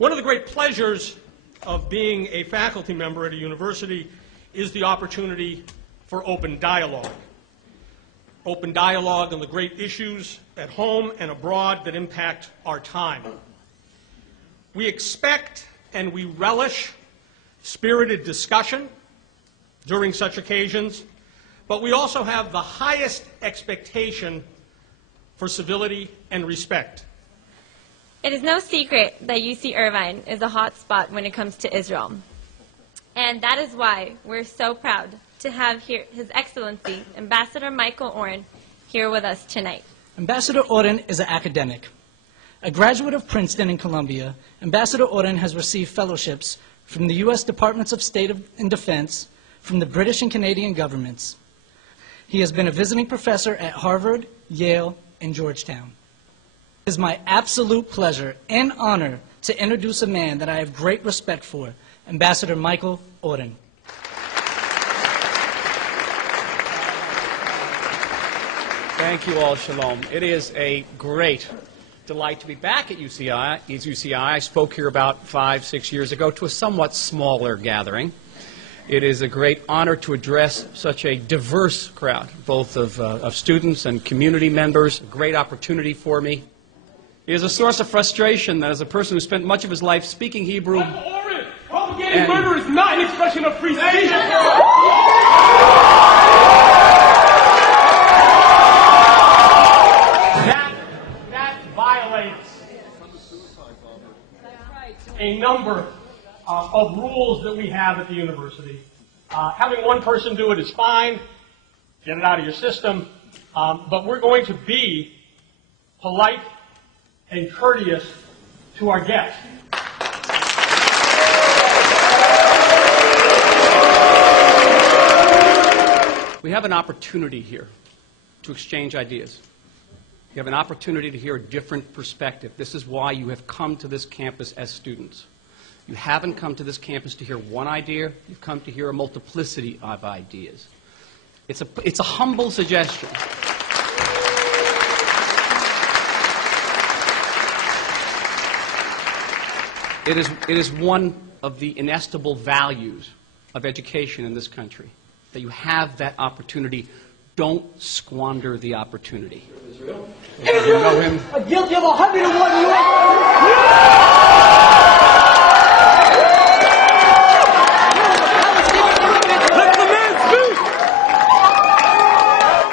One of the great pleasures of being a faculty member at a university is the opportunity for open dialogue. Open dialogue on the great issues at home and abroad that impact our time. We expect and we relish spirited discussion during such occasions, but we also have the highest expectation for civility and respect. It is no secret that UC Irvine is a hot spot when it comes to Israel. And that is why we're so proud to have here His Excellency, Ambassador Michael Oren, here with us tonight. Ambassador Oren is an academic. A graduate of Princeton and Columbia, Ambassador Oren has received fellowships from the U.S. Departments of State and Defense, from the British and Canadian governments. He has been a visiting professor at Harvard, Yale, and Georgetown. It is my absolute pleasure and honor to introduce a man that I have great respect for, Ambassador Michael Oren. Thank you all, Shalom. It is a great delight to be back at UCI. I spoke here about 5-6 years ago to a somewhat smaller gathering. It is a great honor to address such a diverse crowd, both of students and community members. A great opportunity for me. It is a source of frustration that as a person who spent much of his life speaking Hebrew... Propagating murder is not an expression of free speech. That violates a number of rules that we have at the university. Having one person do it is fine. Get it out of your system. But we're going to be polite and courteous to our guests. We have an opportunity here to exchange ideas. You have an opportunity to hear a different perspective. This is why you have come to this campus as students. You haven't come to this campus to hear one idea. You've come to hear a multiplicity of ideas. It's a humble suggestion. It is one of the inestimable values of education in this country, that you have that opportunity. Don't squander the opportunity. Israel guilty of 101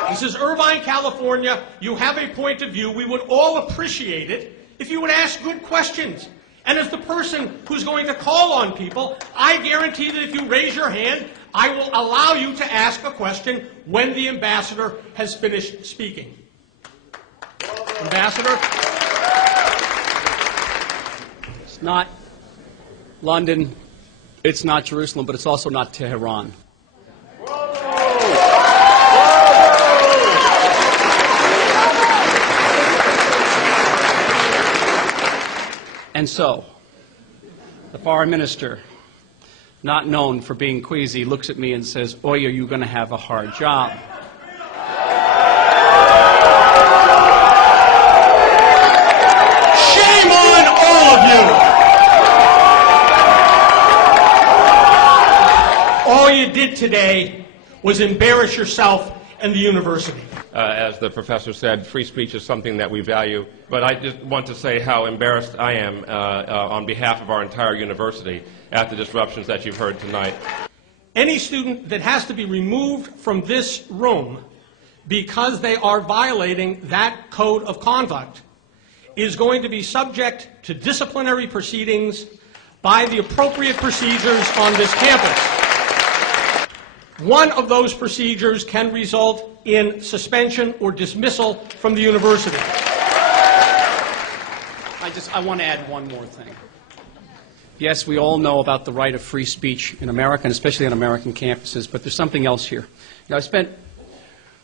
This is Irvine, California. You have a point of view. We would all appreciate it if you would ask good questions. And as the person who's going to call on people, I guarantee that if you raise your hand, I will allow you to ask a question when the ambassador has finished speaking. Ambassador? It's not London, it's not Jerusalem, but it's also not Tehran. And so, the foreign minister, not known for being queasy, looks at me and says, "Oy, are you going to have a hard job?" Shame on all of you! All you did today was embarrass yourself and the university. As the professor said, free speech is something that we value, but I just want to say how embarrassed I am on behalf of our entire university at the disruptions that you've heard tonight. Any student that has to be removed from this room because they are violating that code of conduct is going to be subject to disciplinary proceedings by the appropriate procedures on this campus. One of those procedures can result in suspension or dismissal from the university. I want to add one more thing. Yes, we all know about the right of free speech in America, and especially on American campuses, but there's something else here. I spent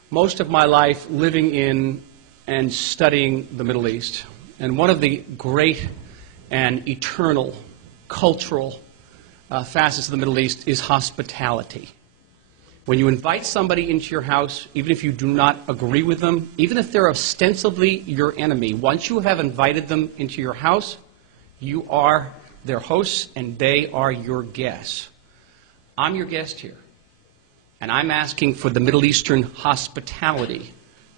most of my life living in and studying the Middle East, and one of the great and eternal cultural facets of the Middle East is hospitality. When you invite somebody into your house, even if you do not agree with them, even if they're ostensibly your enemy, once you have invited them into your house, you are They're hosts, and they are your guests. I'm your guest here, and I'm asking for the Middle Eastern hospitality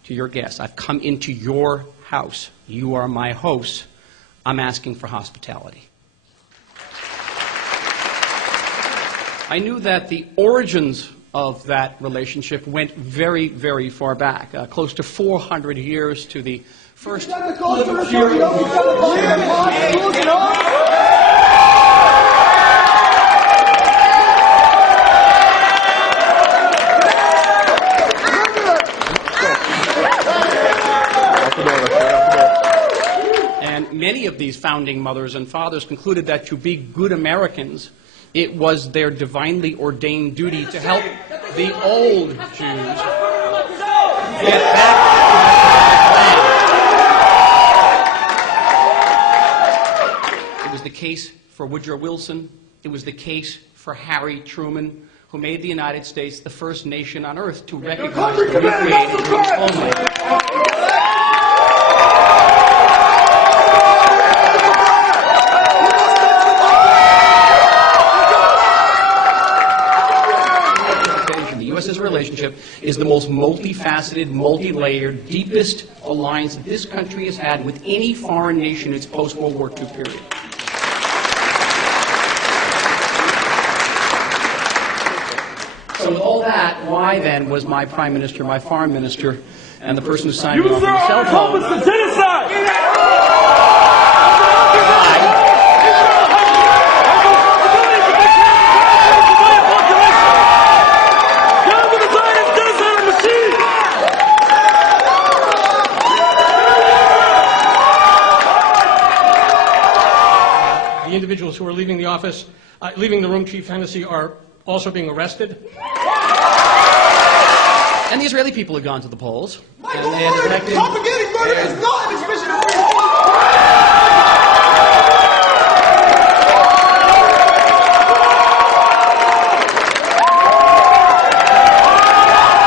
to your guests. I've come into your house. You are my host. I'm asking for hospitality. I knew that the origins of that relationship went very, very far back, close to 400 years to the first... And many of these founding mothers and fathers concluded that to be good Americans, it was their divinely ordained duty to help the old Jews get back to their land. It was the case for Woodrow Wilson. It was the case for Harry Truman, who made the United States the first nation on earth to recognize the recreated Jewish homeland. U.S.'s relationship is the most multifaceted, multi-layered, deepest alliance this country has had with any foreign nation in its post-World War II period. So with all that, why then was my Prime Minister, my Foreign Minister, and the person who signed me off on the cell phone... You, sir, are genocide! Individuals who are leaving the office, leaving the room, Chief Hennessy, are also being arrested. And the Israeli people had gone to the polls. And they had elected... Propagating murder is not an expression of freedom!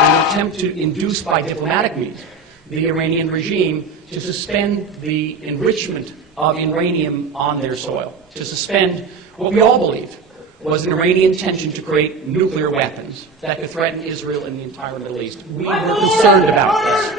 An attempt to induce by diplomatic means the Iranian regime to suspend the enrichment of uranium on their soil, to suspend what we all believed was an Iranian intention to create nuclear weapons that could threaten Israel and the entire Middle East. We were concerned about this.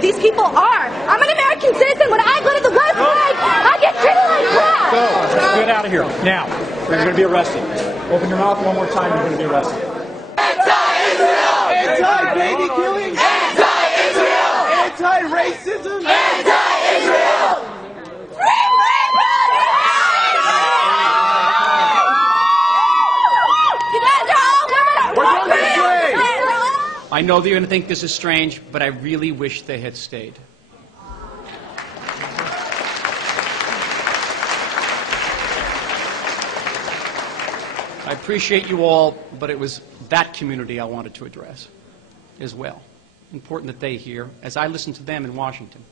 These people are. I'm an American citizen. When I go to the West Bank, I get treated like crap. So, get out of here. Now, you're going to be arrested. Open your mouth one more time, you're going to be arrested. Anti-Israel! Anti-baby killing! Anti-Israel! Anti-racism! Anti-Israel! You guys are all women. I know that you're going to think this is strange, but I really wish they had stayed. I appreciate you all, but it was that community I wanted to address as well. Important that they hear, as I listen to them in Washington.